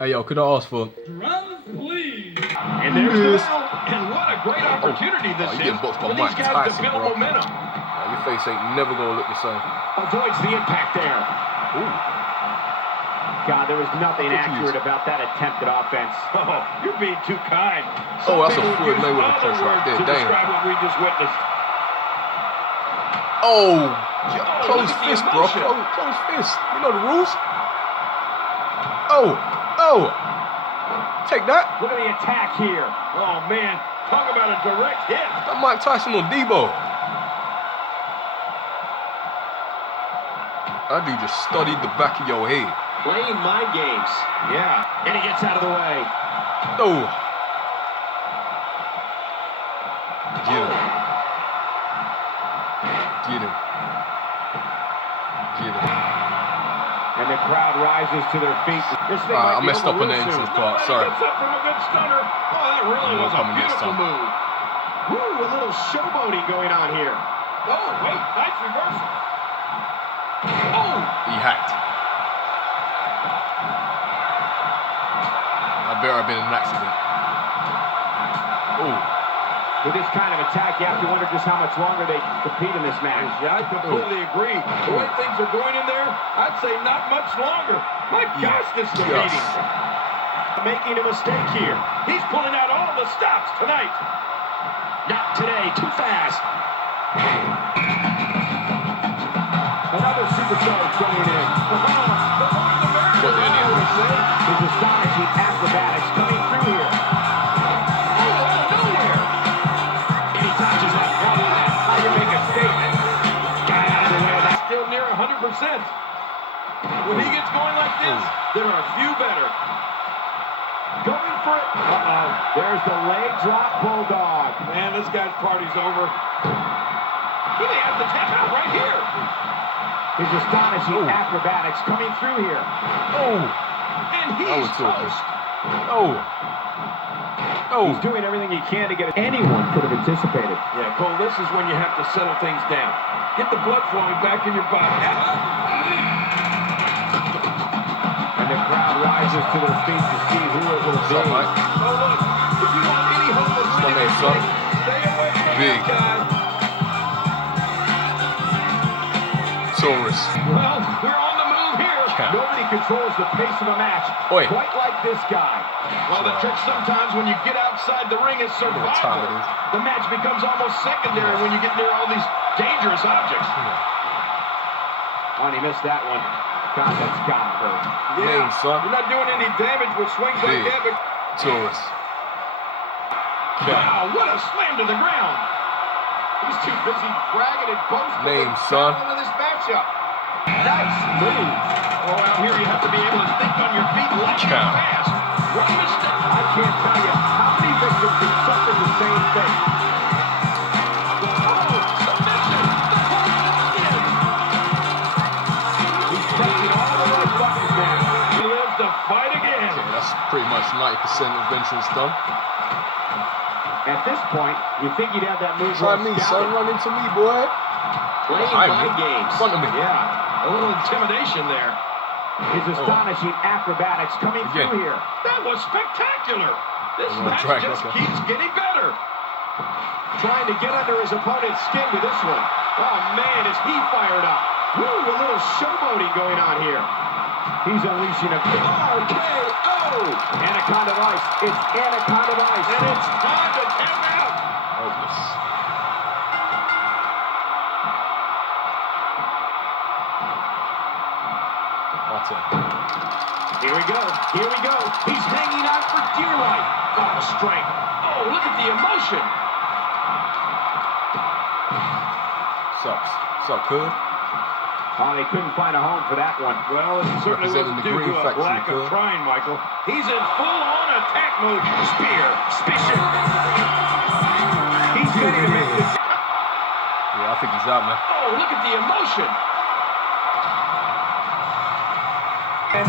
Hey, yo, could I ask for... Drums, please. And there's the bell. And what a great opportunity this is for these guys to build momentum. Your face ain't never gonna look the same. Avoids the impact there. Ooh. God, there was nothing accurate about that attempted offense. Oh, you're being too kind. Oh, that's a Floyd Mayweather punch right there. To Damn. describe what we just witnessed. Oh, closed fist, bro. Closed fist. You know the rules. Oh. Take that. Look at the attack here. Oh, man. Talk about a direct hit. That Mike Tyson on Debo. That dude just studied the back of your head. Playing mind games. Yeah. And he gets out of the way. Oh. Get him. Get him. Get him. And the crowd rises to their feet. I messed up on the entrance part. Sorry. Gets up from a good stunner. Oh, that really was a beautiful move. Woo, a little showboating going on here. Oh, wait, nice reversal. Oh! He hacked. I bet I've been in an accident. Oh. With this kind of attack, you have to wonder just how much longer they can compete in this match. Yeah, I completely agree. The way things are going in there, I'd say not much longer. My gosh, this is a meeting. Making a mistake here. He's pulling out all the stops tonight. Not today, too fast. Another superstar coming in. What the hell would say? His astonishing acrobatics coming through here. Near 100%. When he gets going like this, there are a few better. Going for it. There's the leg drop bulldog. Man, this guy's party's over. He may have to tap out right here. His astonishing acrobatics coming through here. And he's toast. He's doing everything he can to get it. Anyone could have anticipated. Yeah, Cole, this is when you have to settle things down. Get the blood flowing back in your body. And the crowd rises to their feet to see who it will be. What's up, Mike? Oh, look, if you want any hope of winning this thing, stay away from Big. this guy. Taurus. Well, we're on the move here. Nobody controls the pace of a match quite like this guy. Well, the trick sometimes when you get outside the ring is survival. The match becomes almost secondary when you get near all these dangerous objects. Oh, and he missed that one. God, that's gotta hurt. Yeah, Name, son. You're not doing any damage with swings like that, but... Taurus. Wow, what a slam to the ground. He's too busy bragging and boasting. Name, son. Into this matchup. Nice move. Oh, out here you have to be able to think on your feet lightning fast. One mistake. I can't tell you how many victims have suffered the same thing. Oh, submission. The hold in. He's taking all the right buttons now. He lives to fight again. Okay, that's pretty much 90% of entrance done. At this point, you think you'd have that move. Try me, son. Run into me, boy. Playing mind games. In front of me. Yeah, a little intimidation there. His astonishing acrobatics coming through here. That was spectacular. This match just keeps getting better. Trying to get under his opponent's skin with this one. Oh, man, is he fired up. Woo, a little showboating going on here. He's unleashing a RKO. Anaconda Ice. It's Anaconda Ice. And it's time to tap out. Hopeless. Here we go. Here we go. He's hanging on for dear life. Oh, strength. Oh, look at the emotion. Sucks. Suck, cuz. Oh, they couldn't find a home for that one. Well, it certainly wasn't due to a lack of trying, Michael. He's in full-on attack mode. Spear. Spear. He's ready to make this. Yeah, I think he's out, man. Oh, look at the emotion. And